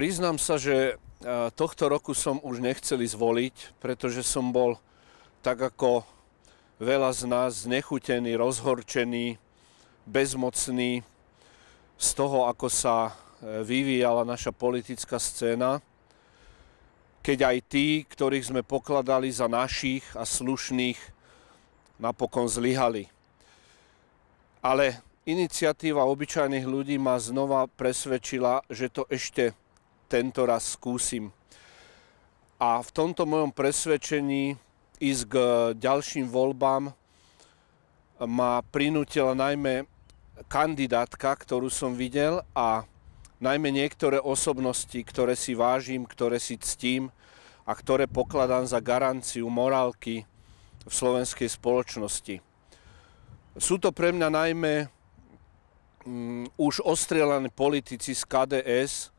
Priznám sa, že tohto roku som už nechcel zvoliť, pretože som bol tak ako veľa z nás znechutený, rozhorčený, bezmocný z toho, ako sa vyvíjala naša politická scéna, keď aj tí, ktorých sme pokladali za našich a slušných, napokon zlyhali. Ale iniciatíva obyčajných ľudí ma znova presvedčila, že to ešte tento raz skúsim. A v tomto mojom presvedčení ísť k ďalším voľbám ma prinútila najmä kandidátka, ktorú som videl, a najmä niektoré osobnosti, ktoré si vážim, ktoré si ctím a ktoré pokladám za garanciu morálky v slovenskej spoločnosti. Sú to pre mňa najmä už ostrieľaní politici z KDS,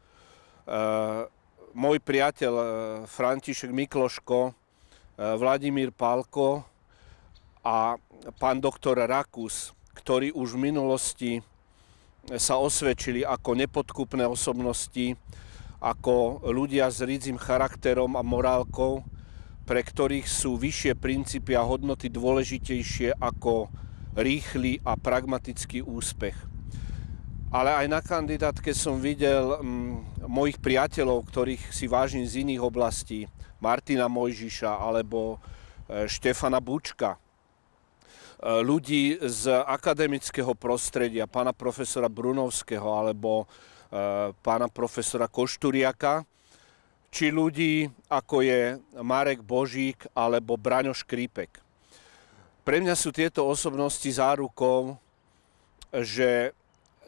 môj priateľ František Mikloško, Vladimír Pálko a pán doktor Rakus, ktorí už v minulosti sa osvedčili ako nepodkupné osobnosti, ako ľudia s ridzím charakterom a morálkou, pre ktorých sú vyššie princípy a hodnoty dôležitejšie ako rýchly a pragmatický úspech. Ale aj na kandidátke som videl mojich priateľov, ktorých si vážim z iných oblastí, Martina Mojžiša alebo Štefana Bučka. Ľudí z akademického prostredia, pána profesora Brunovského alebo pána profesora Košturiaka, či ľudí ako je Marek Božík alebo Braňo Škrípek. Pre mňa sú tieto osobnosti zárukou, že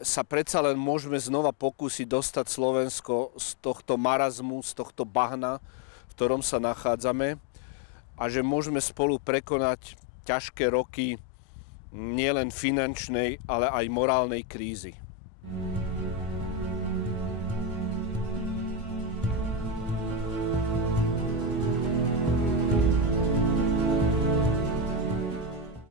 sa predsa len môžeme znova pokúsiť dostať Slovensko z tohto marazmu, z tohto bahna, v ktorom sa nachádzame, a že môžeme spolu prekonať ťažké roky nielen finančnej, ale aj morálnej krízy.